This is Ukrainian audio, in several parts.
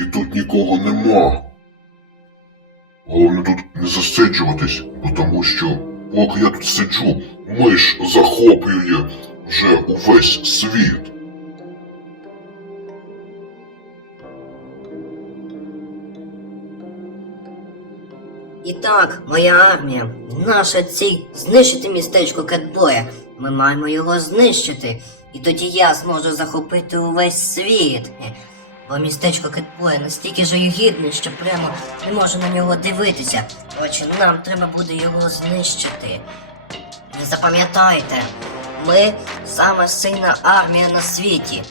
і тут нікого нема. Головне тут не засиджуватись, бо тому що поки я тут сиджу, миш захоплює вже увесь світ. І так, моя армія, наша ціль знищити містечко Кетбоя. Ми маємо його знищити, і тоді я зможу захопити увесь світ. Бо містечко Кетбоя настільки жалюгідне, що прямо не можу на нього дивитися. Отже, нам треба буде його знищити. Запам'ятайте, ми саме сильна армія на світі.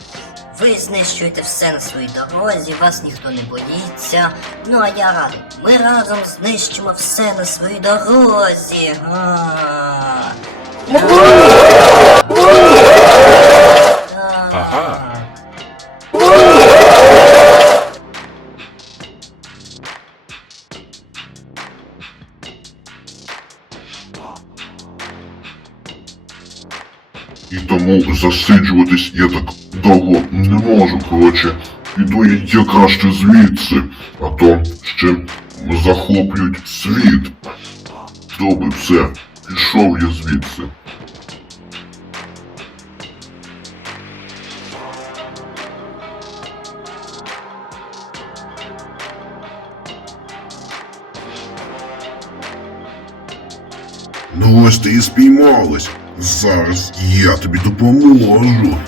Ви знищуєте все на своїй дорозі, вас ніхто не боїться. Ну а я радий, ми разом знищимо все на своїй дорозі. І тому засиджуватись я так довго не можу. Коротше, піду я краще звідси, а то ще захоплюють світ. Добре, все, пішов я звідси. Ну ось ти і спіймалась. Зараз я тобі допоможу.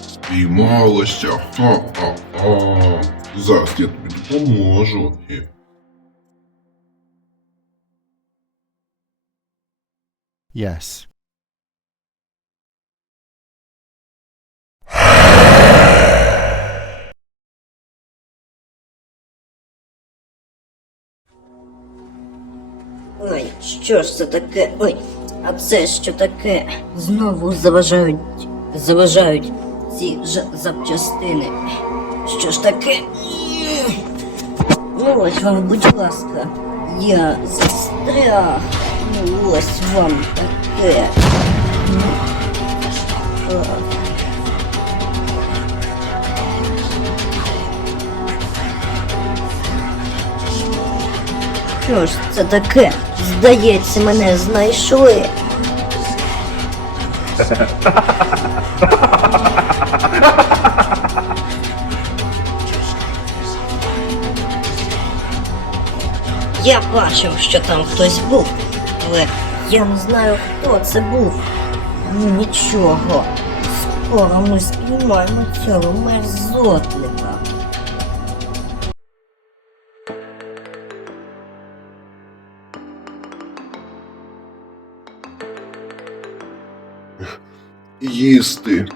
Спіймалася. Ха-ха-ха. Зараз я тобі допоможу. Yes. Ой, що ж це таке? Ой, а це що таке? Знову заважають. заважають ці ж запчастини. Що ж таке? Ну ось вам, будь ласка, я застряг. Ну ось вам таке. Ну, Що ж це таке? Здається, мене знайшли. Я бачив, що там хтось був, але я не знаю, хто це був. Нічого. Скоро ми спіймаємо цього мерзотника. Їсти.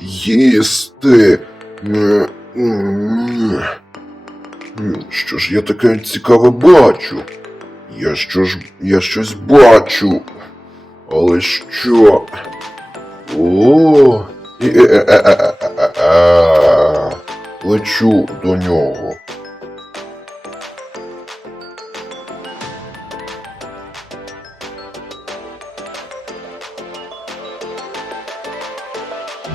Їсти. Е. М, Що ж я таке цікаве бачу? Я що ж. я щось бачу. Але що? О. е- е. Лечу до нього.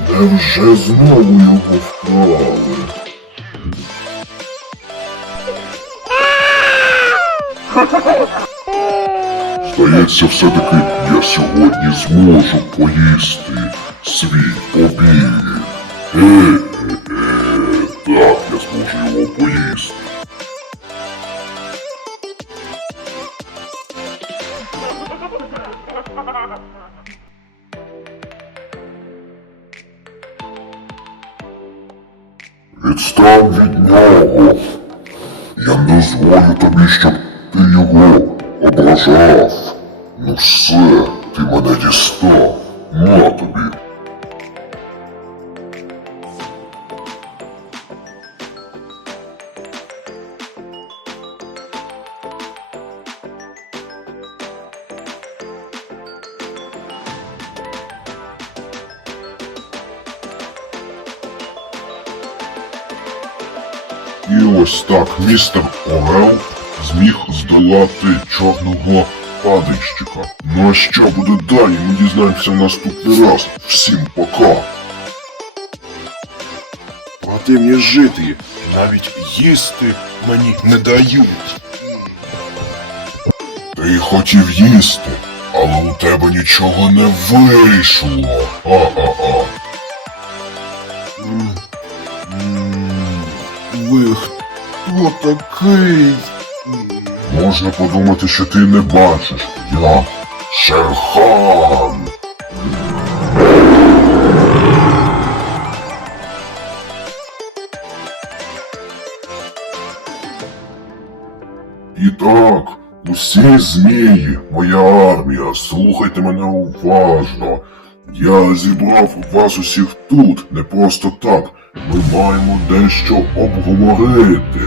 Невже знову його вкрали? Здається, все-таки я сьогодні зможу поїсти свій обід. Е-е-е, Відстань від нього. Я не дозволю тобі, щоб ти його ображав. Ну все, ти мене дістав. На тобі. І ось так містер Орел зміг здолати чорного падищика. Ну а що буде далі, ми дізнаємося в наступний раз. Всім пока! Проте мені жити, навіть їсти мені не дають. Ти хотів їсти, але у тебе нічого не вийшло. А-а-а. Ви хто такий? Можна подумати, що ти не бачиш. Я Шерхан. І так, усі змії, моя армія, слухайте мене уважно. Я зібрав вас усіх тут, не просто так. Ми маємо дещо обговорити.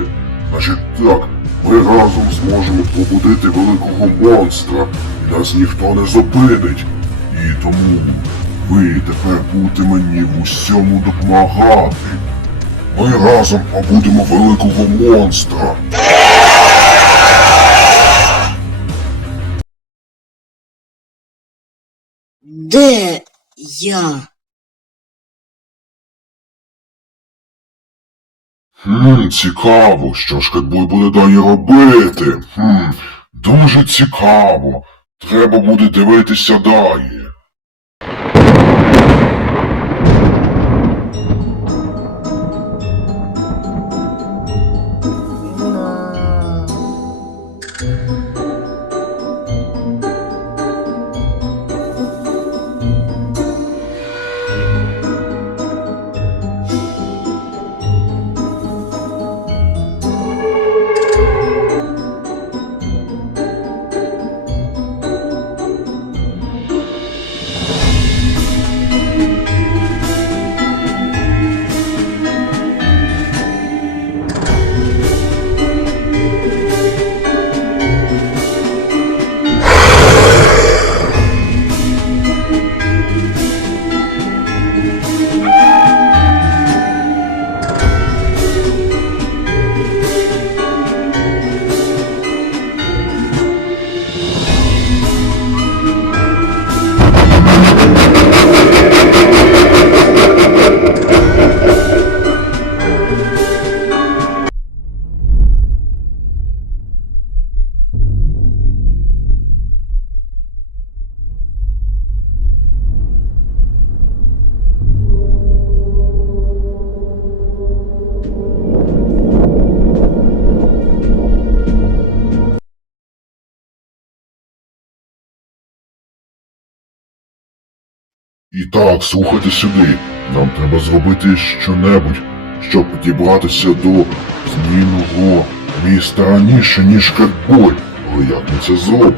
Значить так, ми разом зможемо побудити великого монстра, нас ніхто не зупинить. І тому ви тепер будете мені в усьому допомагати. Ми разом побудемо великого монстра. Де я? Хм, цікаво, що ж Кетбой буде далі робити. Хм, дуже цікаво. Треба буде дивитися далі. І так, слухайте сюди. Нам треба зробити щонебудь, щоб дібратися до змійного міста раніше, ніж Кетбой. Але як ми це зробимо?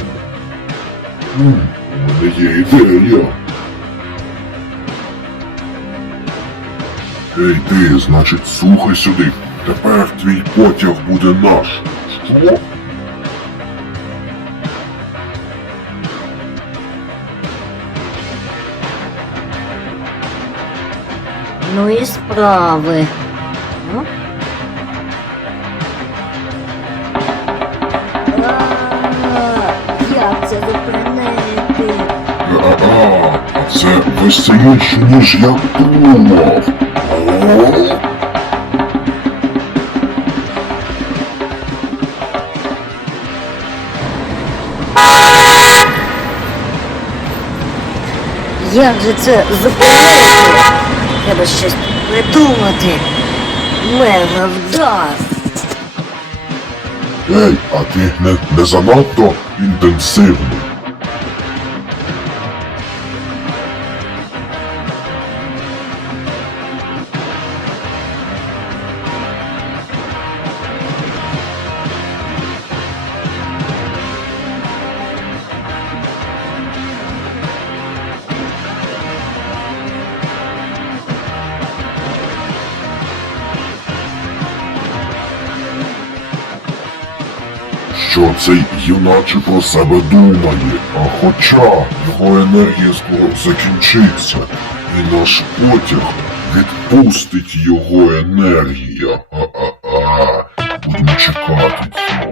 У мене є ідея. Ей ти, значить, слухай сюди. Тепер твій потяг буде наш. Що? Ну і справи. Як це зупинити? А-а, це веселіше, ніж я думав. Як же це зупинити? Треба щось придумати. Мега вдасть. Ей, а ти не, не занадто інтенсивний. що цей юначе про себе думає. А хоча його енергія скоро закінчиться, і наш потяг відпустить його енергія. А-а-а, будемо чекати цього.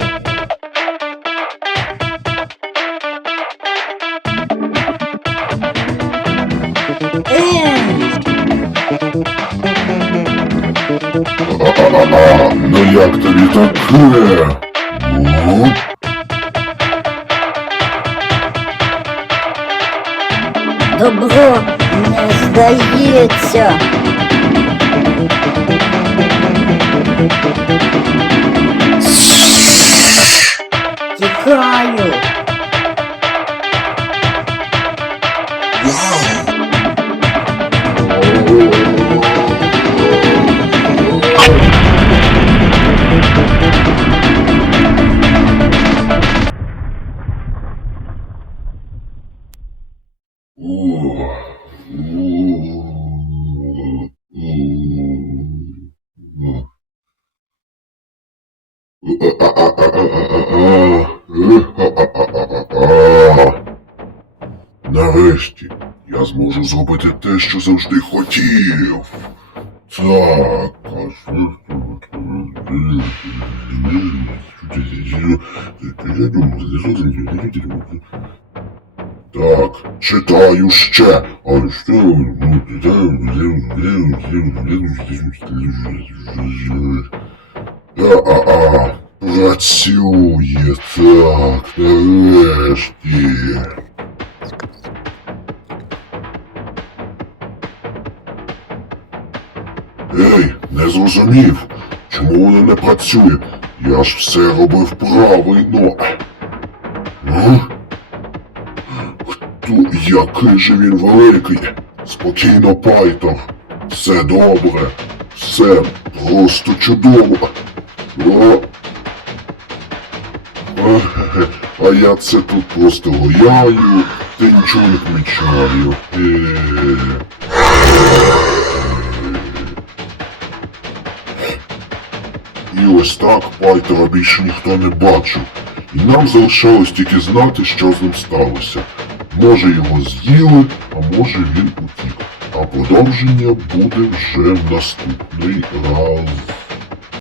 А-а-а, ну як тобі таке? Добро не здається. Тікаю. Нарешті я зможу зробити те, що завжди хотів. Так. Так, читаю ще. А що? А-а-а. Працює так, нарешті. Ей, не зрозумів, чому воно не працює? Я ж все робив правильно. Ну? Хто, який же він великий? Спокійно, Пайтер. Все добре. Все просто чудово. О. А я це тут просто гуляю, та нічого не помічаю. Е. І ось так Пайтера більше ніхто не бачив. І нам залишалось тільки знати, що з ним сталося. Може його з'їли, а може він утік. А продовження буде вже в наступний раз.